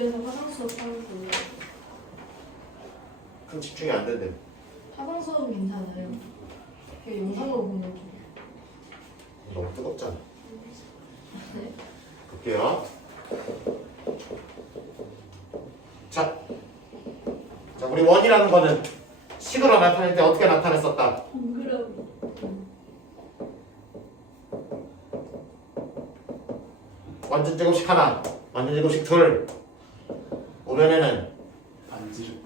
집에서 화상 수업 하는 거예요. 그럼 집중이 안 된대. 화상 수업은 괜찮아요. 그 영상으로 보는 게. 너무 뜨겁잖아. 네. 볼게요. 자, 우리 원이라는 거는 식으로 나타낼 때 어떻게 나타냈었다? 동그라미. 완전 제곱식 하나, 완전 제곱식 둘. 오변에는 반지름.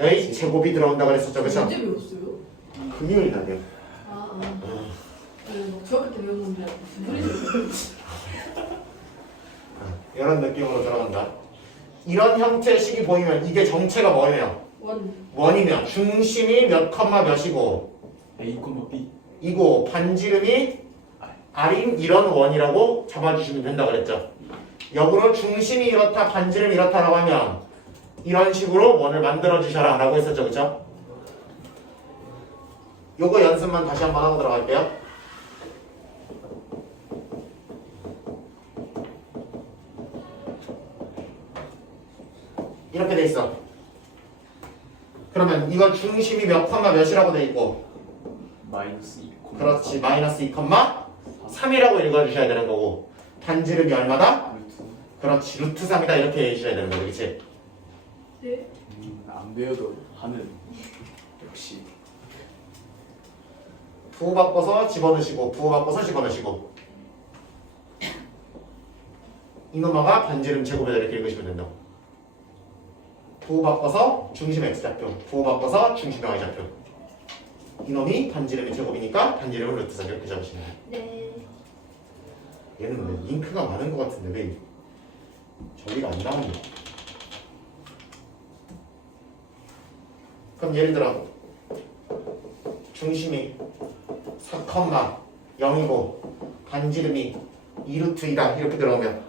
A 제곱이 들어온다 그랬었죠, 그렇죠? 언제 배웠어요? 금요일날이요. 막 중학교 때 배운 건데 무슨 이런 느낌으로 들어간다. 이런 형태의 식이 보이면 이게 정체가 뭐예요? 원. 원이면 중심이 몇 컴마 몇이고 A, B. 이고 반지름이 R인 이런 원이라고 잡아주시면 된다 그랬죠. 역으로 중심이 이렇다 반지름이 이렇다라고 하면 이런 식으로 원을 만들어 주셔라 라고 했었죠, 그쵸? 요거 연습만 다시 한번 하고 들어갈게요. 이렇게 돼 있어. 그러면 이건 중심이 몇 컴마 몇이라고 돼 있고 마이너스 2, 그렇지 마이너스 2 컴마 3이라고 읽어주셔야 되는 거고 반지름이 얼마다? 루트. 그렇지 루트 3이다 이렇게 해주셔야 되는 거죠, 그치? 네. 안 배워도 하는. 역시. 부호 바꿔서 집어넣으시고 부호 바꿔서 집어넣으시고 이놈아가 반지름 제곱에다 이렇게 읽으시면 된다고. 부호 바꿔서 중심 x좌표 부호 바꿔서 중심 y좌표 이놈이 반지름이 제곱이니까 반지름을 루트 3 이렇게 잡으시면 돼요. 네. 얘는 근데 잉크가 많은 것 같은데 왜 저기가 안 나왔냐. 그럼 예를 들어 중심이 4,0이고 반지름이 2루트 2다 이렇게 들어오면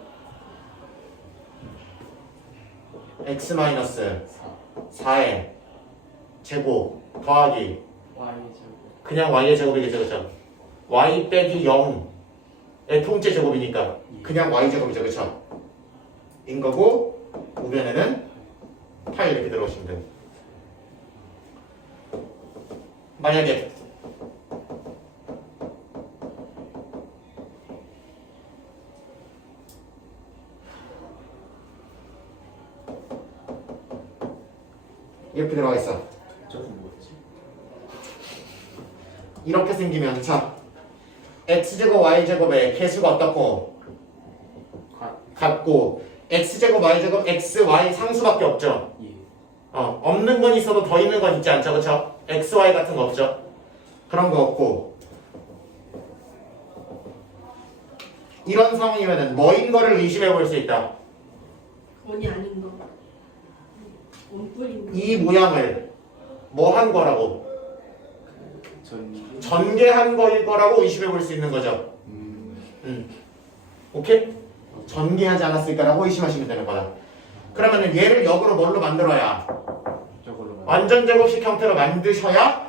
x-4의 제곱 더하기 Y 제곱. 그냥 y의 제곱이겠죠, 그렇죠? y 빼기 0의 통째 제곱이니까 그냥 y 제곱이죠, 그렇죠? 인 거고 우변에는 8 이렇게 들어오시면 돼요. 만약에 이렇게 들어가 있어. 저건 뭐였지? 이렇게 생기면 자 x제곱 y제곱의 개수가 어떻고 같고 x제곱 y제곱 xy 상수밖에 없죠. 예. 없는 건 있어도 더 있는 건 있지 않죠, 그렇죠? xy 같은 거 없죠. 그런 거 없고 이런 상황이면은 뭐인 거를 의심해 볼 수 있다. 원이 아닌 거. 원뿔인 거. 이 모양을 뭐 한 거라고 전. 전개한 거일 거라고 의심해 볼 수 있는 거죠. 오케이? 전개하지 않았을까라고 의심하시면 되는 거다. 그러면은 얘를 역으로 뭘로 만들어야 저걸로. 완전 제곱식 형태로 만드셔야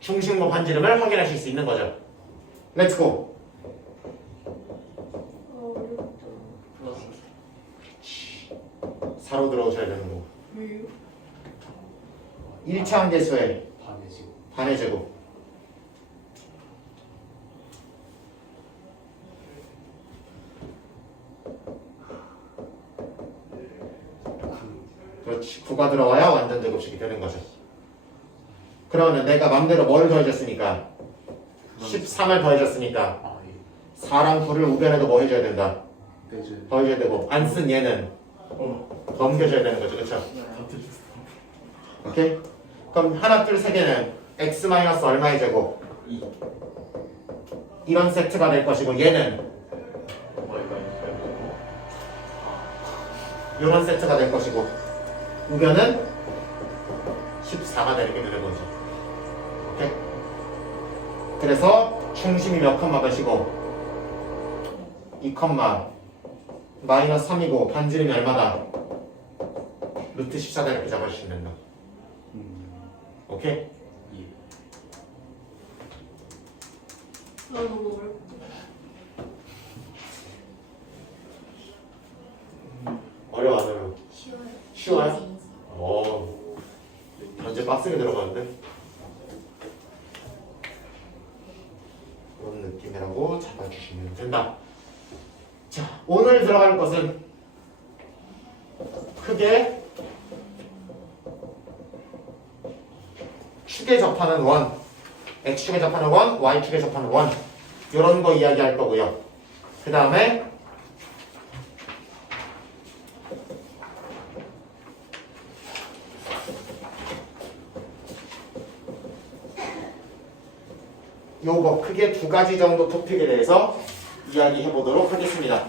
중심과 반지름을 확인하실 수 있는 거죠. 렛츠고. 어렵다. 플러스 4로 들어오셔야 되는 거고 왜요? 1차 함계수의 반의 제곱. 반의 제곱 그렇지 9가 들어와야 완전 제곱식이 되는 거죠. 그러면 내가 맘대로 뭘 더해줬으니까 13을 더해줬으니까 아, 예. 4랑 9를 우변에도 뭐 해줘야 된다. 빼줘야 돼. 더해줘야 되고 안 쓴 얘는 넘겨줘야 되는 거죠, 그렇죠? 오케이? 그럼 하나 둘 세 개는 x 마이너스 얼마의 제곱 2. 이런 세트가 될 것이고 얘는 Y가 이런 세트가 될 것이고 우변은 14가 되게 되는 거죠. 오케이? 그래서 중심이 몇 컴마 몇이고 2 컴마 마이너스 3이고 반지름이 얼마다? 루트 14다 이렇게 잡아주시면 된다. 오케이? 예. 너무 어렵다. 어려워 안 어려워? 쉬워요. 문제 빡세게 들어가는데 그런 느낌이라고 잡아주시면 된다. 자, 오늘 들어갈 것은 크게 축에 접하는 원, x축에 접하는 원, y축에 접하는 원 이런 거 이야기할 거고요. 그 다음에 요거 크게 두 가지 정도 토픽에 대해서 이야기해 보도록 하겠습니다.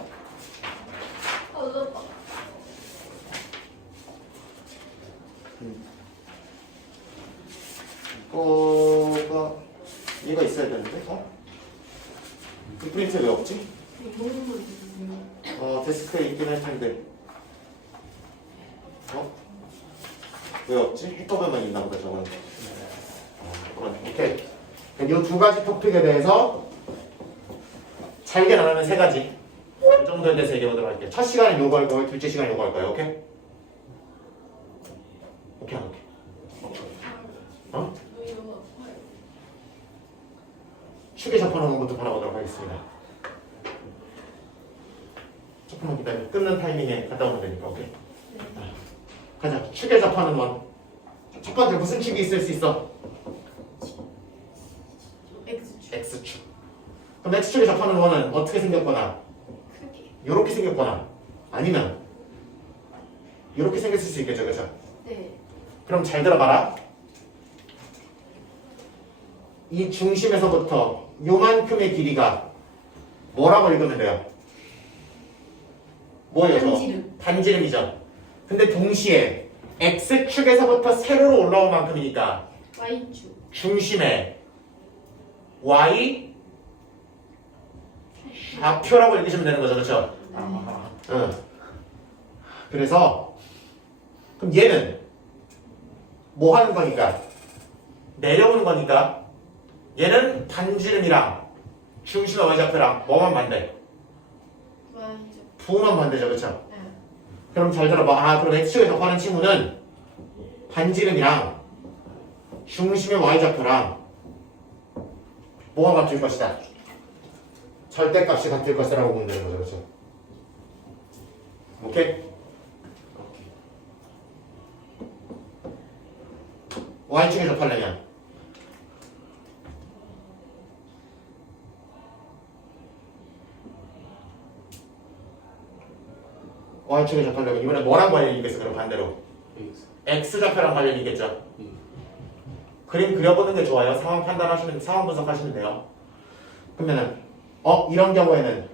어렵다. 이거 있어야 되는데, 이 프린트 왜 없지? 데스크에 있긴 할 텐데. 왜 없지? 해커벨만 있나 보다, 저건. 그러네. 오케이. 이 두 가지 토픽에 대해서 잘게 나누면 세 가지. 이 정도에 대해서 얘기해 보도록 할게요. 첫 시간은 요거 할 거예요. 둘째 시간은 요거 할 거예요. 오케이? 오케이, 안 오케이? 축에 접하는 원부터 바라보도록 하겠습니다. 조금만 기다려. 끊는 타이밍에 갔다 오면 되니까. 오케이? 가자. 축에 접하는 원. 첫 번째 무슨 축이 있을 수 있어? X축. 그럼 X축에 접하는 원은 어떻게 생겼거나 크게. 이렇게 생겼거나 아니면 이렇게 생겼을 수 있겠죠. 그렇죠? 네. 그럼 잘 들어봐라. 이 중심에서부터 요만큼의 길이가 뭐라고 읽으면 돼요? 뭐예요? 반지름. 반지름이죠. 근데 동시에 X축에서부터 세로로 올라올 만큼이니까 Y축. 중심에 Y 좌표라고 읽으시면 되는 거죠. 그렇죠? 응. 그래서 그럼 얘는 뭐 하는 거니까? 내려오는 거니까 얘는 반지름이랑 중심의 Y좌표랑 뭐만 반대? Y축. 부호만 반대죠. 그렇죠? 네. 그럼 잘 들어봐. 그럼 X축에 접하는 친구는 반지름이랑 중심의 Y좌표랑 뭐가 같을 것이다? 절대값이 같을 것이라고 보면 되는 거죠. 그렇죠? 오케이? Y축에 접하려면 Y축에 접하려면 이번에 뭐랑 관련이 있겠어? 그럼 반대로 X좌표랑 관련이 있겠죠? 그림 그려보는 게 좋아요. 상황 판단하시면, 상황 분석하시면 돼요. 그러면은 이런 경우에는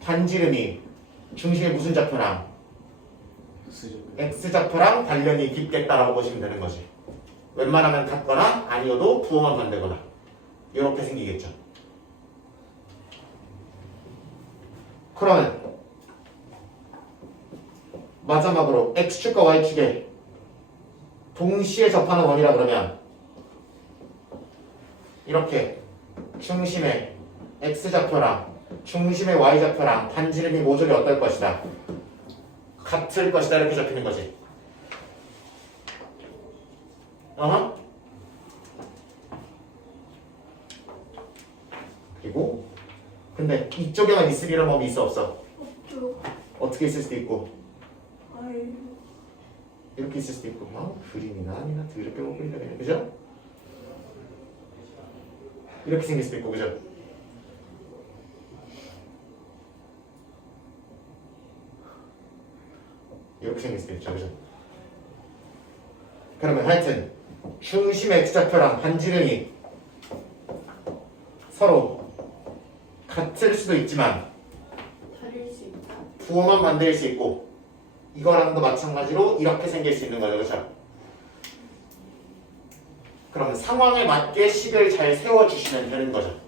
반지름이 중심의 무슨 좌표랑 X좌표랑 관련이 깊겠다라고 보시면 되는 거지. 웬만하면 같거나 아니어도 부호만 반대거나 이렇게 생기겠죠. 그러면 마지막으로 X축과 Y축에 동시에 접하는 원이라 그러면 이렇게 중심의 X좌표랑 중심의 Y좌표랑 반지름이 모조리 어떨 것이다? 같을 것이다. 이렇게 적히는 거지. 그리고 근데 이쪽에만 있으리란 법이 있어 없어? 없죠. 어떻게 있을 수도 있고 아이. 이렇게 있을 수도 있고 그림이나 아니나 더럽게 못 그린다 그냥. 그죠? 이렇게 생길 수도 있고. 그죠? 이렇게 생길 수도 있죠. 그죠? 그러면 하여튼 중심의 X좌표랑 반지름이 서로 같을 수도 있지만 다를 수 있다. 부호만 만들 수 있고 이거랑도 마찬가지로 이렇게 생길 수 있는 거죠. 그렇죠? 그러면 상황에 맞게 식을 잘 세워주시면 되는 거죠.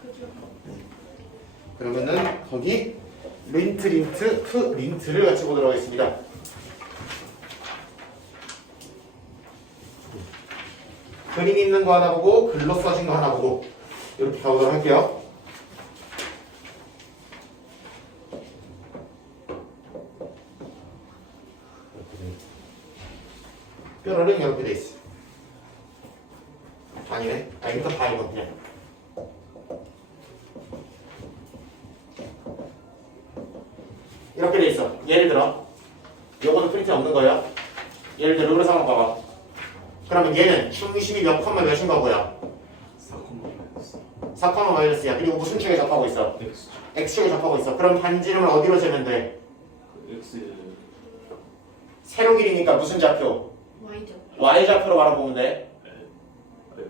그죠. 그러면은 거기 린트를 같이 보도록 하겠습니다. 그림 있는 거 하나 보고 글로 써진 거 하나 보고 이렇게 가보도록 할게요. 뾰로링 이렇게 돼 있어. 아니네. 아 이거 봐 이거 그냥. 이렇게 돼 있어. 예를 들어 요거는 프린트 없는 거예요. 예를 들어 르그르 상황 봐봐. 그러면 얘는 중심이 몇 컴마 몇인 거고요. 4컴마 마이너스야. 그리고 무슨 축에 접하고 있어? X X축에 접하고 있어. 그럼 반지름을 어디로 재면 돼? X 세로 길이니까 무슨 좌표? Y죠. Y좌표로 바라보면 돼.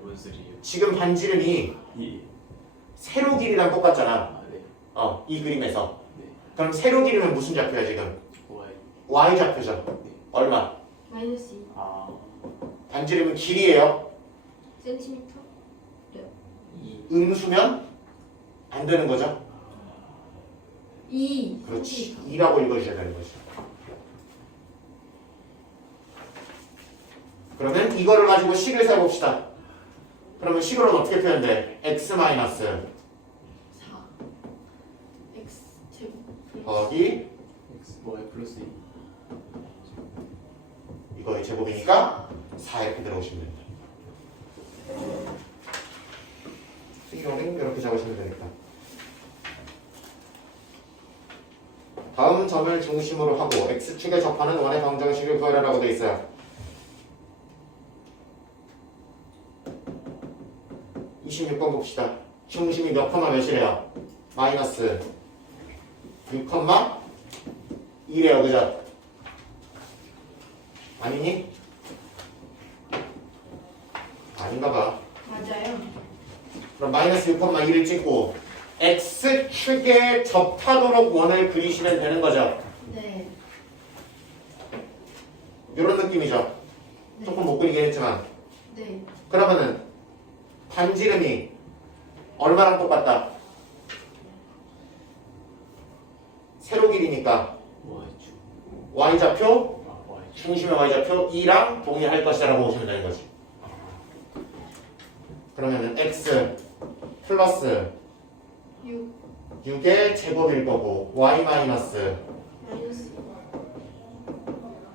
뭔 소리예요? 지금 반지름이 이 세로 길이랑 똑같잖아. 아, 네. 이 그림에서. 네. 그럼 세로 길이면 무슨 좌표야 지금? Y Y좌표죠. 네. 얼마? 마이너스 2 아 반지름은 길이에요. 센티미터. 이 음수면 안 되는 거죠. 2 그렇지. 센티미터. 2라고 읽어주셔야 되는 거지. 그러면 이거를 가지고 식을 세봅시다. 그러면 식으로는 어떻게 표현돼? x 마이너스 4 x 제곱 더하기 X Y 플러스 2 이거의 제곱이니까 4 이렇게 들어오시면 됩니다. 이거는 이렇게 잡으시면 되겠다. 다음 점을 중심으로 하고 x축에 접하는 원의 방정식을 구하라고 되어 있어요. 26번 봅시다. 중심이 몇 컴마 몇이래요? 마이너스 6 컴마 2래요. 그죠? 아니니? 아닌가 봐. 맞아요. 그럼 마이너스 6 컴마 2를 찍고 x축에 접하도록 원을 그리시면 되는 거죠. 네. 이런 느낌이죠. 네. 조금 못 그리긴 했지만. 네. 그러면은 반지름이 얼마랑 똑같다? 세로 길이니까 Y축 y좌표, 아 Y축 중심의 y좌표 2랑 동일할 것이다 라고 보시면 되는 거지. 그러면은 x 플러스 6 6의 제곱일 거고 y 마이너스 마이너스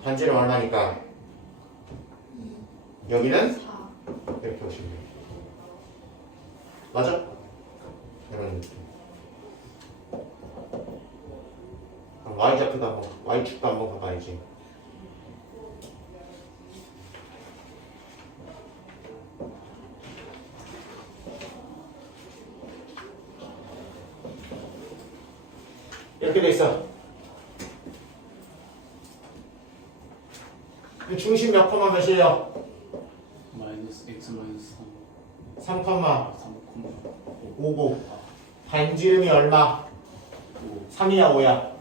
반지름 얼마니까 2 여기는 4 이렇게 보시면 돼요. 맞아? 이런 느낌. 그럼 y좌표도 한번 y축도 한번 봐봐야지. 이렇게 돼 있어. 중심 몇 컴마 몇이에요? 마이너스 X 마이너스 3 컴마 3 5고 반지름이 얼마? 5 3이야 5야?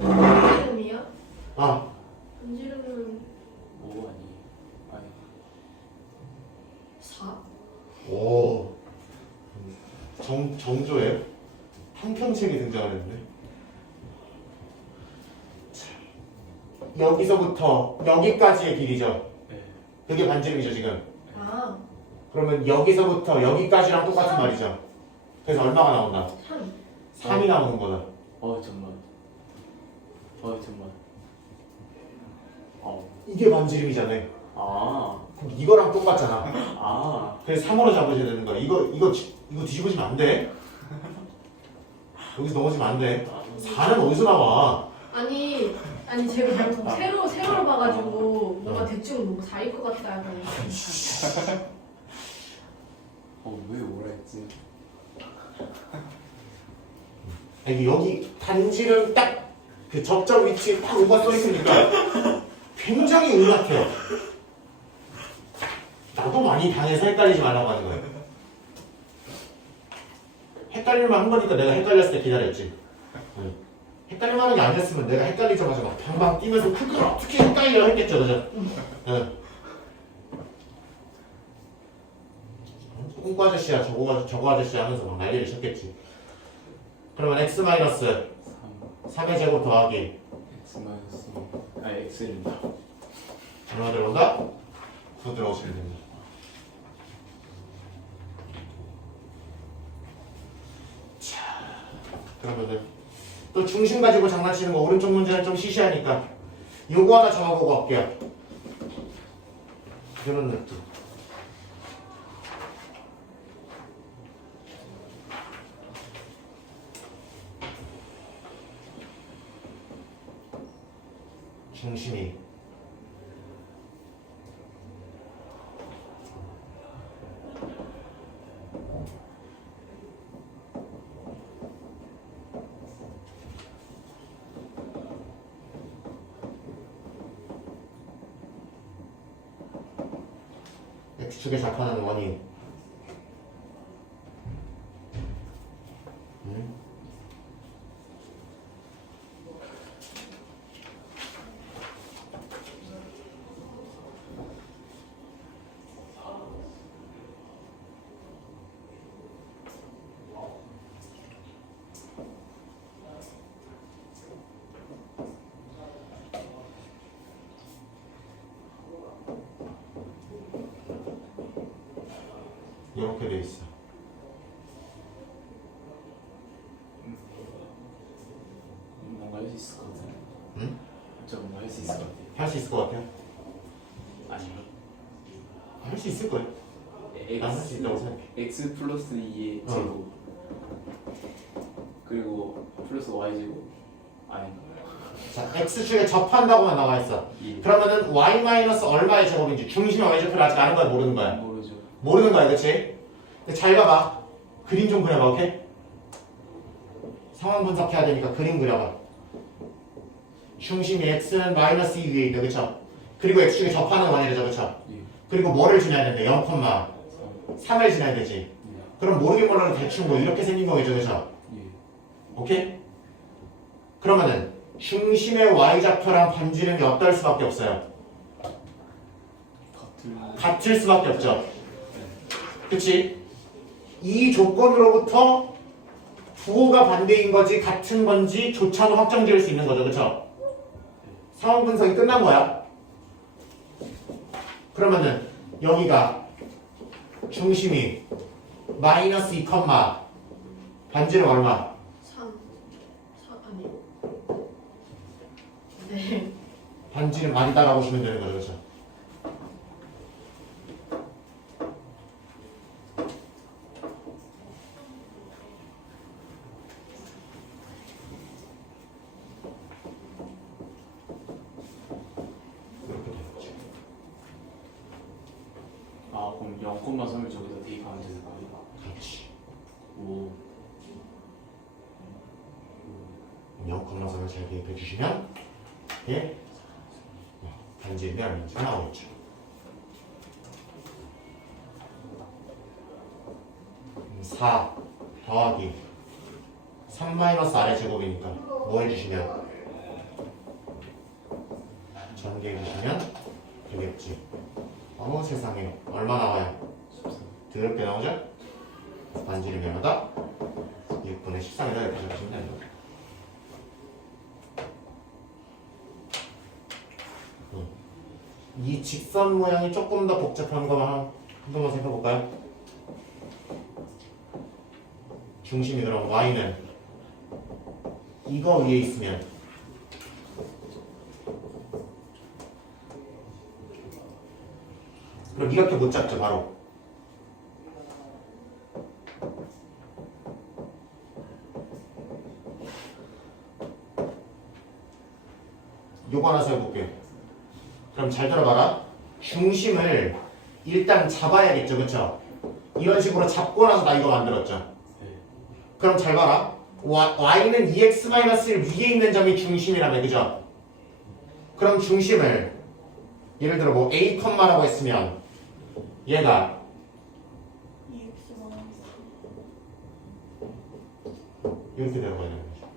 5 반지름이요? 아 반지름은 5 아니 4 오. 정조예요? 한평책이 등장하는데. 여기서부터 여기까지의 길이죠. 네. 그게 반지름이죠 지금. 아 그러면 여기서부터 여기까지랑 똑같은 말이죠. 그래서 얼마가 나온다? 3 3이 나오는 거다. 정말 정말 이게 반지름이잖아요. 아 그럼 이거랑 똑같잖아. 아 그래서 3으로 잡으셔야 되는 거야. 이거 뒤집어지면 안 돼. 여기서 넘어지면 안 돼. 4는 어디서 나와? 아니 제가 잘못 세로로 봐가지고 뭔가 대충 뭐 4일 것 같다 약간 왜 오라 했지? 아니, 여기 반지름 딱 그 접점 위치에 딱 5가 써있으니까 굉장히 은같아요. 나도 많이 당해서 헷갈리지 말라고 하는 거예요. 헷갈릴만 한 거니까 내가 헷갈렸을 때 기다렸지. 헷갈릴만한 게 아니었으면 내가 헷갈리자마자 막 방방 뛰면서 그걸 어떻게 헷갈려 했겠죠, 그죠? 응. 꽁꾸 아저씨야 저거 아저씨야 하면서 막 난리를 쳤겠지. 그러면 x 마이너스 3의 제곱 더하기 X 마이너스 X입니다. 얼마 들어온다? 9 들어오시면 됩니다. 자, 그러면은 또 중심 가지고 장난치는 거 오른쪽 문제는 좀 시시하니까 요거 하나 적어보고 할게요. 이런 느낌. 중심이 X축에 작하는 원인 이렇게 돼 있어. 뭔가 할 수 있을 것 같아요. 응? 저 뭔가 할 수 있을 것 같아요. 할 수 있을 것 같아요? 아니요. 할 수 있을 거예요. 난 할 수 있다고 생각해. x 플러스 2의 제곱 그리고 플러스 y 제곱 아닌가? 자, X축에 접한다고만 나와 있어. 예. 그러면은 Y 마이너스 얼마의 제곱인지 중심의 Y 제곱을 아직 아는 거야, 모르는 거야? 모르죠. 모르는 거야, 그치? 근데 잘 봐봐. 그림 좀 그려봐, 오케이? 상황 분석해야 되니까 그림 그려봐. 중심이 X는 마이너스 2 위에 있다, 그쵸? 그리고 X축에 접하는 원이래죠, 그쵸? 예. 그리고 뭐를 지나야 된대? 0,3을 지나야 되지. 그럼 모르게 몰라도 대충 뭐 이렇게 생긴 거겠죠, 그쵸? 예. 오케이? 그러면은 중심의 Y좌표랑 반지름이 어떨 수밖에 없어요? 같을 수밖에 없죠. 그치? 이 조건으로부터 부호가 반대인 거지 같은 건지 조차도 확정 지을 수 있는 거죠. 그쵸? 상황 분석이 끝난 거야. 그러면은 여기가 중심이 마이너스 2, 반지름 얼마? 3 아니 네 반지름 아니다라고 보시면 되는 거죠. 그쵸? 아 그럼 0,3을 저기서 대입하면 되는 거예요? 그렇지. 오. 0,3을 잘 대입해 주시면 예? 반지름이 얼마인지가 나오겠죠. 그럼 4 더하기 3 마이너스 R의 제곱이니까 뭐 해주시면 전개해 주시면 되겠지. 세상에 얼마 나와요? 더럽게 나오죠? 반지름이 얼마다? 6분의 13에다 이렇게 적으시면 됩니다. 이 직선 모양이 조금 더 복잡한 거만 한 번만 살펴볼까요? 중심이 그럼 Y는 이거 위에 있으면 그럼 이렇게 못 잡죠 바로. 요거 하나 써볼게요. 그럼 잘 들어봐라. 중심을 일단 잡아야겠죠, 그쵸? 이런 식으로 잡고 나서 나 이거 만들었죠. 네. 그럼 잘 봐라. Y는 2x-1 위에 있는 점이 중심이라며, 그죠? 그럼 중심을 예를 들어 뭐 A, 라고 했으면 얘가 이렇게 들어가야 되는 거죠.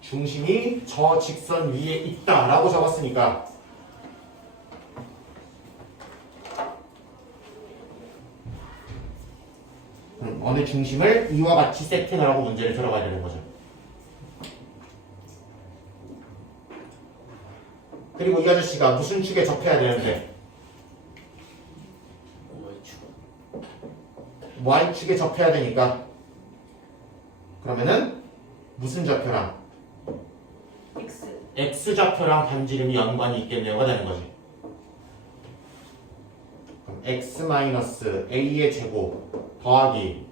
중심이 저 직선 위에 있다라고 적었으니까 어느 중심을 이와 같이 세팅을 하고 문제를 들어가야 되는 거죠. 그리고 이 아저씨가 무슨 축에 접해야 되는데 Y축. y축에 접해야 되니까 그러면은 무슨 좌표랑 X. x좌표랑 반지름이 연관이 있겠네요가 되는 거지. 그럼 x-a의 제곱 더하기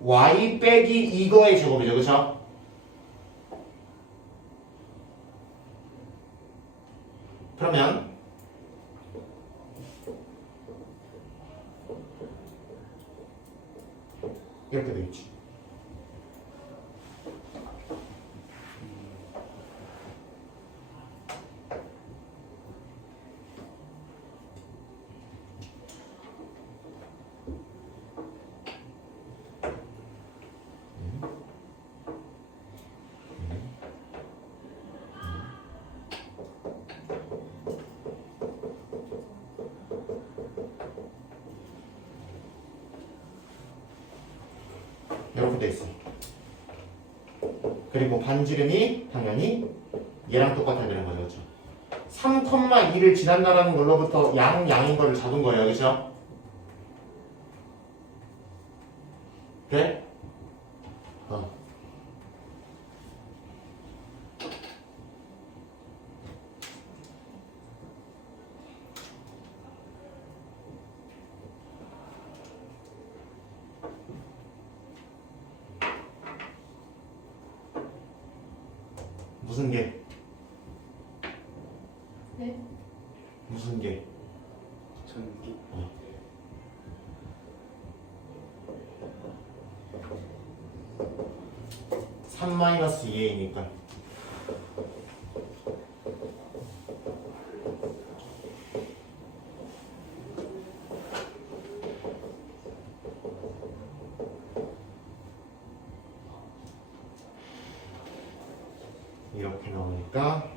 y 빼기 이거의 제곱이죠. 그쵸? 그러면 이렇게 되겠지. 이렇게 돼 있어. 그리고 반지름이 당연히 얘랑 똑같아야 되는 거죠. 그렇죠? 3,2를 지난다라는 걸로부터 양인 거를 잡은 거예요. 그렇죠? 돼? 무슨 게? 네. 무슨 게? 전기. 3-2a니까 이렇게 나오니까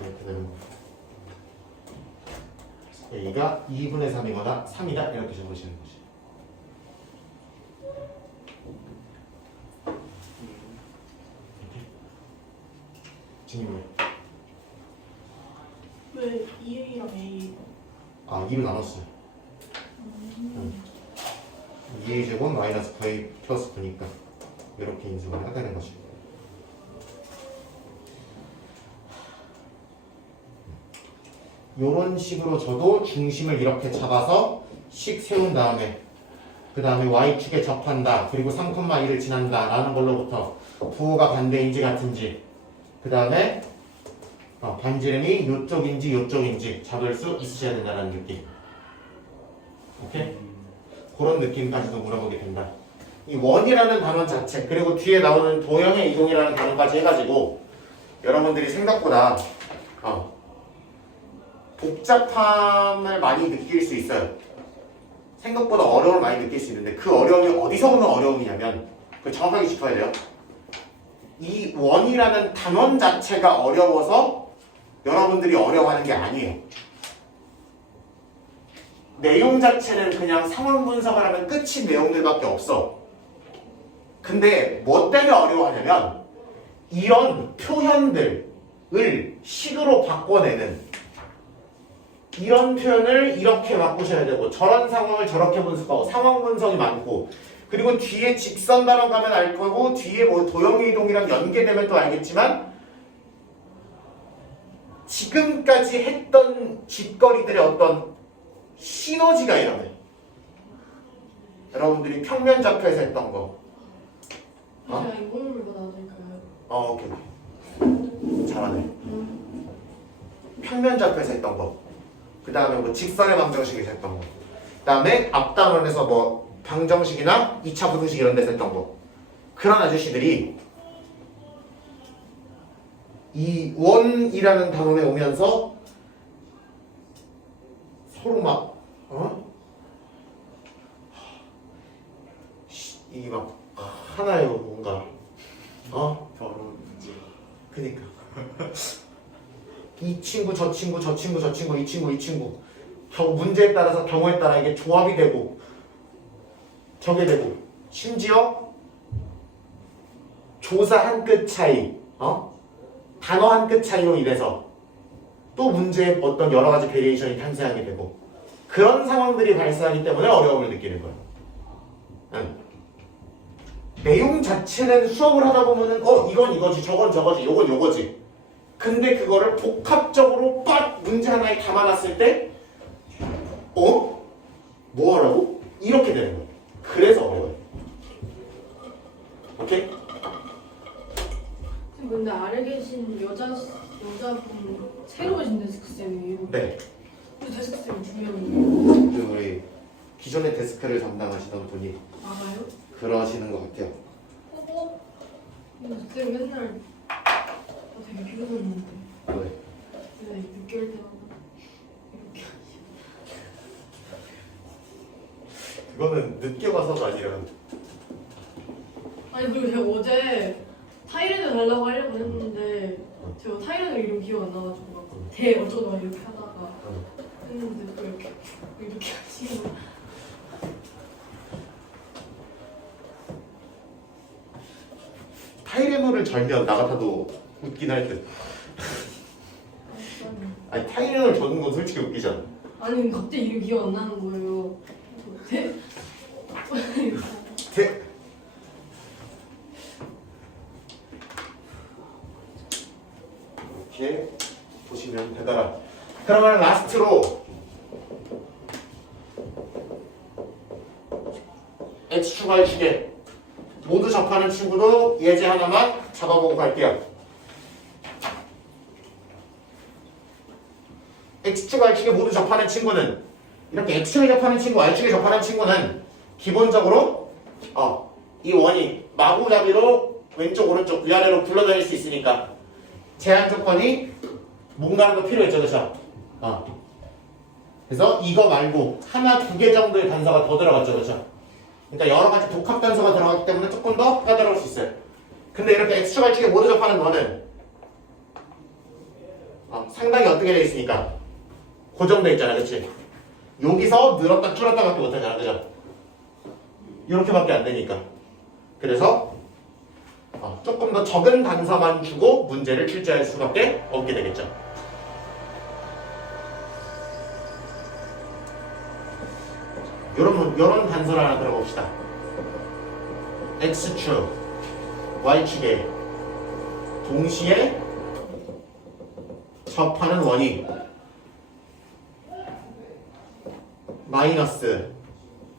이렇게 되는 거예요. a가 2분의 3이거나 3이다 이렇게 적으시는 거지. 진입을 왜 EA랑 A? 2로 나눴어요. 2a 제곱 마이너스 9a 플러스 9니까 이렇게 인수를 해야 되는 거지. 요런 식으로 저도 중심을 이렇게 잡아서 식 세운 다음에 그 다음에 y축에 접한다 그리고 3,1을 지난다 라는 걸로부터 부호가 반대인지 같은지 그 다음에 반지름이 요쪽인지 요쪽인지 잡을 수 있으셔야 된다는 느낌. 오케이? 그런 느낌까지도 물어보게 된다. 이 원이라는 단어 자체 그리고 뒤에 나오는 도형의 이동이라는 단어까지 해가지고 여러분들이 생각보다 복잡함을 많이 느낄 수 있어요. 생각보다 어려움을 많이 느낄 수 있는데 그 어려움이 어디서 오는 어려움이냐면 그걸 정확하게 짚어야 돼요. 이 원이라는 단원 자체가 어려워서 여러분들이 어려워하는 게 아니에요. 내용 자체는 그냥 상황 분석을 하면 끝인 내용들밖에 없어. 근데 뭐 때문에 어려워하냐면 이런 표현들을 식으로 바꿔내는 이런 표현을 이렇게 바꾸셔야 되고 저런 상황을 저렇게 분석하고 상황 분석이 많고 그리고 뒤에 직선 단어 가면 알 거고 뒤에 뭐 도형의 이동이랑 연계되면 또 알겠지만 지금까지 했던 짓거리들의 어떤 시너지가 이러네. 여러분들이 평면 좌표에서 했던 거. 제가 인공물과 나오니까요. 오케이. 잘하네. 평면 좌표에서 했던 거. 그 다음에 뭐 직선의 방정식에서 했던 거. 그 다음에 앞단원에서 뭐 방정식이나 2차 부등식 이런 데서 했던 거. 그런 아저씨들이 이 원이라는 단원에 오면서 서로 막 이게 막 하나의 뭔가 더러운 문제. 그니까 이 친구 저 친구 저 친구 저 친구 이 친구 이 친구 문제에 따라서 경우에 따라 이게 조합이 되고 저게 되고 심지어 조사 한 끗 차이 단어 한 끗 차이로 인해서 또 문제에 어떤 여러 가지 베리에이션이 탄생하게 되고 그런 상황들이 발생하기 때문에 어려움을 느끼는 거예요. 응. 내용 자체는 수업을 하다 보면은 이건 이거지 저건 저거지 요건 요거지. 근데 그거를 복합적으로 빡 문제 하나에 담아놨을 때 뭐 하라고? 이렇게 되는 거예요. 그래서 어려워요. 오케이? 근데 아래 계신 여자분 새로우신 데스크쌤이에요. 네. 그 데스크쌤이 두 명이에요. 그 우리 기존의 데스크를 담당하시던 분이 알아요? 그러시는 것 같아요. 근데 쌤 맨날 되게 비웃었는데 네. 왜 6개월 때마다 이렇게 그거는 늦게 와서가 아니라 아니 그리고 제가 어제 타이레놀 달라고 하려고 했는데 제가 타이레놀 이름 기억 안 나가지고 막 어쩌고 막 이렇게 하다가 했는데 또 이렇게 하시는 거. 타이레놀을 절면 나 같아도 웃긴 할 듯. 아니 타이레놀 줬는 건 솔직히 웃기잖아. 아니 갑자기 이름 기억 안 나는 거예요. 이렇게 보시면 되더라. 그러면 라스트로 X축 Y축에 모두 접하는 친구도 예제 하나만 잡아보고 갈게요. X축 Y축에 모두 접하는 친구는 이렇게 X축에 접하는 친구, Y축에 접하는 친구는 기본적으로 이 원이 마구잡이로 왼쪽 오른쪽 위아래로 굴러다닐 수 있으니까 제한 조건이 뭔가는 더 필요했죠, 그렇죠? 그래서 이거 말고 하나, 두 개 정도의 단서가 더 들어갔죠, 그렇죠? 그러니까 여러 가지 복합 단서가 들어갔기 때문에 조금 더 까다로울 수 있어요. 근데 이렇게 X축 Y축에 모두 접하는 거는 상당히 어떻게 돼 있으니까 고정돼 있잖아, 그렇지? 여기서 늘었다 줄었다밖에 못하잖아, 그죠? 이렇게밖에 안 되니까. 그래서 조금 더 적은 단서만 주고 문제를 출제할 수밖에 없게 되겠죠. 요런 단서를 하나 들어봅시다. X축, Y축에 동시에 접하는 원이 마이너스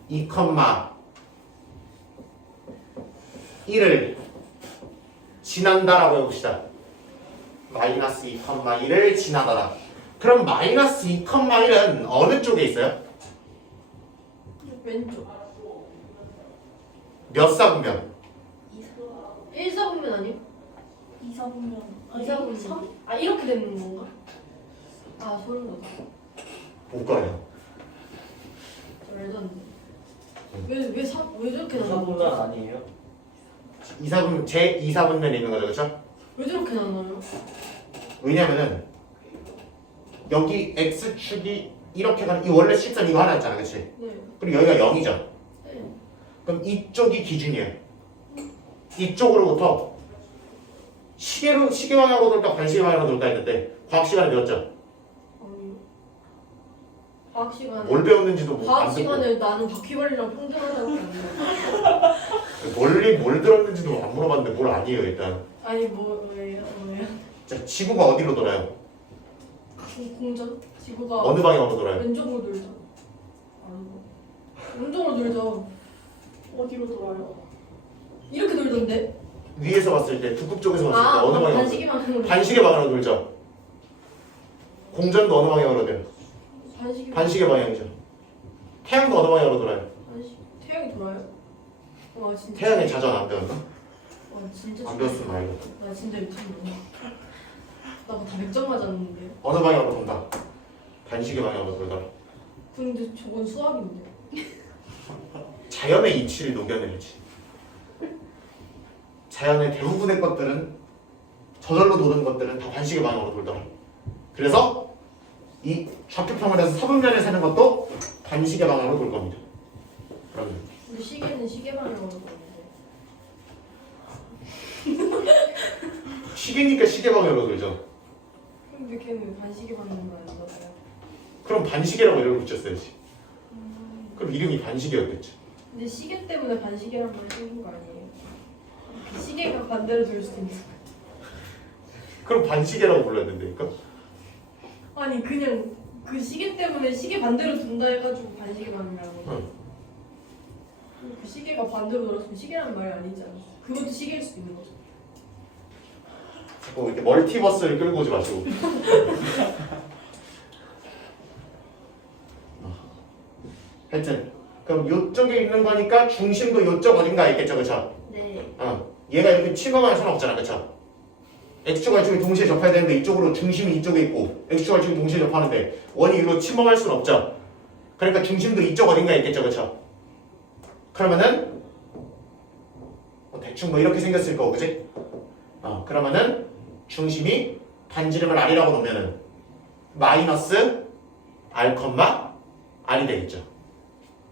2,1을 지난다라고 해봅시다. 마이너스 2,1을 지나다라. 그럼 마이너스 2,1은 어느 쪽에 있어요? 왼쪽. 몇 사분면? 1사분면 아니요? 2사분면 2사분면. 이렇게 되는 건가? 소름 돋아. 못 가요. 레전드. 왜 저렇게 나눠? 이사분면 아니에요? 2사분면, 제 2사분면에 있는 거죠, 그렇죠? 왜 저렇게 나눠요? 왜냐면은 여기 X축이 이렇게 가는 이 원래 식선 이거 하나 있잖아, 그렇지? 네. 그리고 여기가 0이죠. 네. 그럼 이쪽이 기준이에요. 이쪽으로부터 시계 방향으로 돌까 반시계 방향으로 돌까 했는데 과학 시간에 배웠죠? 아니요. 과학 시간에. 뭘 배웠는지도 과학 안 듣고 시간에 나는 바퀴벌레랑 평등하다고 했는데. 뭘 들었는지도 안 물어봤는데 뭘 아니에요 일단. 아니 뭐예요? 자, 지구가 어디로 돌아요? 공전? 지구가 어느 방향으로 돌아요? 왼쪽으로 돌죠. 왼쪽으로 돌죠. 어디로 돌아요? 이렇게 돌던데? 위에서 봤을 때 북극 쪽에서 봤을 때 어느 방향으로 돌아요? 반시계 방향으로. 반시계 방향으로 돌죠. 공전도 어느 방향으로 돼요? 반시계 방향이죠. 태양도 어느 방향으로 돌아요? 태양이 돌아요? 와 진짜. 태양의 자전 안 배웠나? 와 진짜. 안 배웠으면 말고. 나 진짜 미쳤네. 나뭐 다 100점 맞았는데. 어느 방향으로 돈다? 반시계 방향으로 돌더라. 근데 저건 수학인데. 자연의 이치를 녹여내야지. 자연의 대부분의 것들은 저절로 도는 것들은 다 반시계 방향으로 돌더라. 그래서 이 좌표평을 해서 사분면에 세는 것도 반시계 방향으로 돌 겁니다. 그러면 근데 시계는 시계 방향으로 시계니까 시계 방향으로 그러죠. 근데 걔는 반시계 받는 거 아니잖아요. 그럼 반시계라고 이름을 붙였어야지. 그럼 이름이 반시계였겠죠. 근데 시계 때문에 반시계란 말 쓰는 거 아니에요? 그 시계가 반대로 돌 수도 있는 거 그럼 반시계라고 불러야 된다니까? 아니 그냥 그 시계 때문에 시계 반대로 둔다 해가지고 반시계 반이라고. 응. 그 시계가 반대로 돌았으면 시계라는 말이 아니지 않았어? 그것도 시계일 수도 있는 거죠. 뭐 이렇게 멀티버스를 끌고 오지 마시고. 하여튼 그럼 요쪽에 있는 거니까 중심도 요쪽 어딘가에 있겠죠, 그쵸? 네. 얘가 이렇게 침범할 수는 없잖아, 그쵸? X축과 Y축이 동시에 접해야 되는데 이쪽으로 중심이 이쪽에 있고 X축과 Y축이 동시에 접하는데 원이 이리로 침범할 수는 없죠. 그러니까 중심도 이쪽 어딘가에 있겠죠, 그쵸? 그러면은 대충 뭐 이렇게 생겼을 거고, 그지? 그러면은 중심이 반지름을 R이라고 놓으면은 마이너스 R, R이 되겠죠.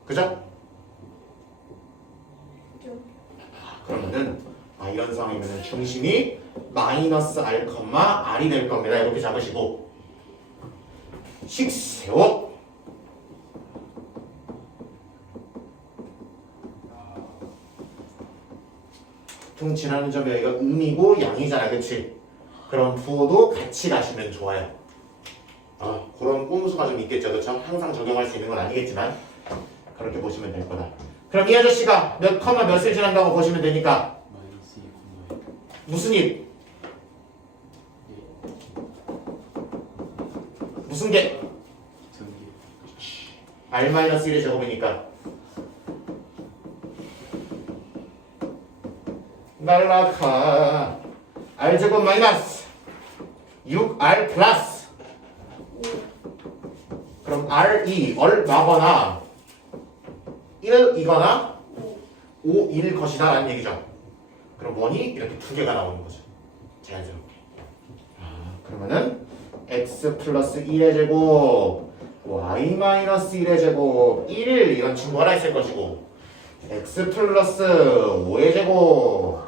그죠? 그러면은 이런 상황이면은 중심이 마이너스 R, R이 될 겁니다. 이렇게 잡으시고 식 세워. 퉁 지나는 점이 여기가 음이고 양이잖아, 그치? 그럼 부호도 같이 가시면 좋아요. 그런 꼼수가 좀 있겠죠, 그쵸? 항상 적용할 수 있는 건 아니겠지만 그렇게 보시면 될 거다. 그럼 이 아저씨가 몇 컴마 몇을 지난다고 보시면 되니까 마이너스 2,1. 무슨 입? 무슨 개? 전개. R-1의 제곱이니까 날라가 R제곱 마이너스 6R 플러스 그럼 R2 얼마거나 1이거나 5일 것이다 라는 얘기죠. 그럼 원이 이렇게 두 개가 나오는 거죠. 자연스럽게. 그러면은 x 플러스 1의 제곱 y 마이너스 1의 제곱 1 이런 친구 하나 있을 것이고 x 플러스 5의 제곱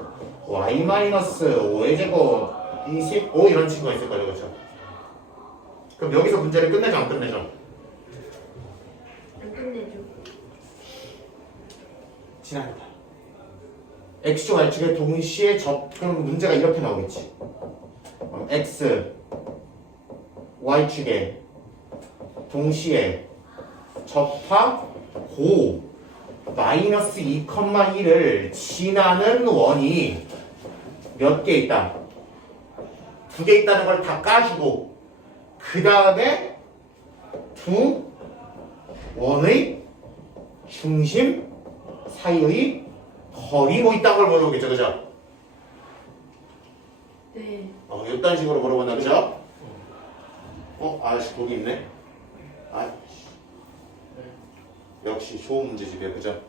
y 마이너스 5의 제곱 25 이런 친구가 있을 거죠. 그렇죠? 그럼 여기서 문제를 끝내죠, 안 끝내죠? 안 끝내죠. 지나간다. x축 y축에 동시에 그럼 문제가 이렇게 나오겠지. x y축에 동시에 접하고 마이너스 2,1을 지나는 원이 몇 개 있다? 2개 있다는 걸 다 까주고 그 다음에 두 원의 중심 사이의 거리 뭐 있다는 걸 물어보겠죠, 그죠? 네. 이딴 식으로 물어본다, 그죠? 아저씨 거기 있네. 역시 좋은 문제집이야, 그죠?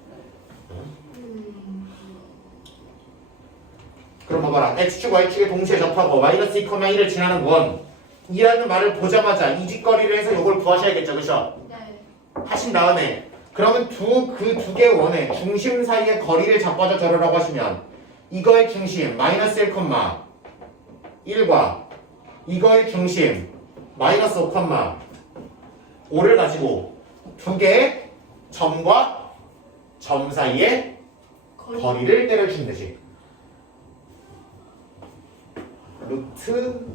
그럼 봐봐라. x축, y축에 동시에 접하고 마이너스 2,1을 지나는 원이라는 말을 보자마자 이직거리를 해서 이걸 구하셔야겠죠, 그죠? 네. 하신 다음에 그러면 그 두 개의 원의 중심 사이의 거리를 잡아서 저르라고 하시면 이거의 중심 마이너스 1,1과 이거의 중심 마이너스 5,5를 가지고 두 개의 점과 점 사이의 거리를 때려주면 되지. 루트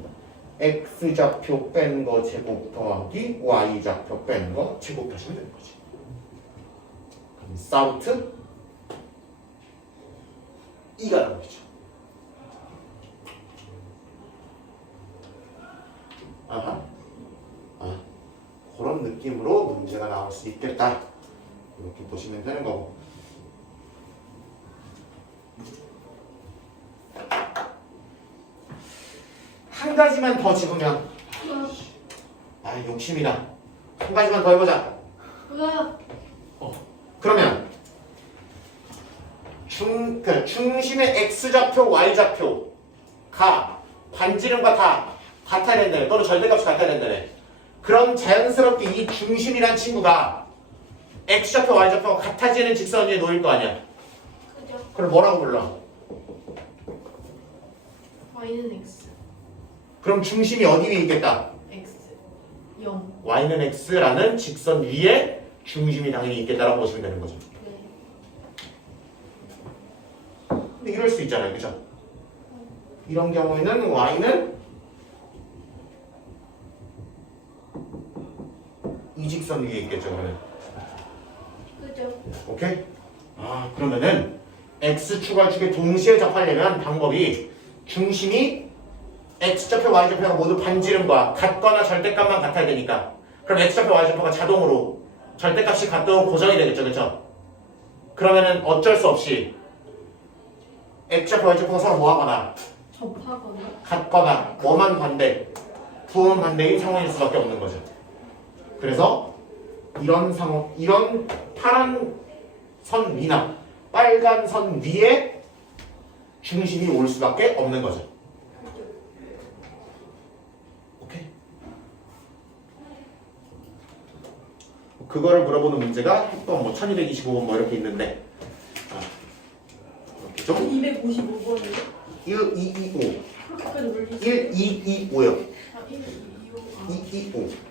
x좌표 뺀 거 제곱 더하기 y좌표 뺀 거 제곱하시면 되는 거지. 그럼 사우트 2가 나오죠. 그런 느낌으로 문제가 나올 수 있겠다. 이렇게 보시면 되는 거고. 한 가지만 더 집으면 욕심이다. 한 가지만 더 해보자. 그러면 중심의 x좌표 y좌표가 반지름과 다 같아야 된다네. 또는 절대값이 같아야 된다네. 그럼 자연스럽게 이 중심이란 친구가 x좌표 y좌표가 같아지는 직선 위에 놓일 거 아니야. 그죠? 그럼 뭐라고 불러? y는 x. 그럼 중심이 어디 위에 있겠다? X 0. y는 x라는 직선 위에 중심이 당연히 있겠다라고 보시면 되는 거죠. 네. 근데 이럴 수 있잖아요, 그죠? 이런 경우에는 y는 이 직선 위에 있겠죠, 그러면. 그죠? 오케이? 그러면은 x축과 축에 동시에 접하려면 방법이 중심이 x좌표, y좌표가 모두 반지름과 같거나 절대값만 같아야 되니까 그럼 x좌표, y좌표가 자동으로 절대값이 같도록 고정이 되겠죠, 그쵸? 그러면은 어쩔 수 없이 x좌표, y좌표가 서로 뭐하거나 접하거나. 같거나 뭐만 반대, 부호만 반대인 상황일 수밖에 없는 거죠. 그래서 이런 상황, 이런 파란 선 위나 빨간 선 위에 중심이 올 수밖에 없는 거죠. 오케이. 그거를 물어보는 문제가 했던 뭐 1225번 뭐 이렇게 있는데 이렇게 좀 255번이요? 1, 2, 2, 5 그렇게까지 물리지? 1, 2, 2, 5요. 아, 1, 2, 2, 5. 2, 2, 5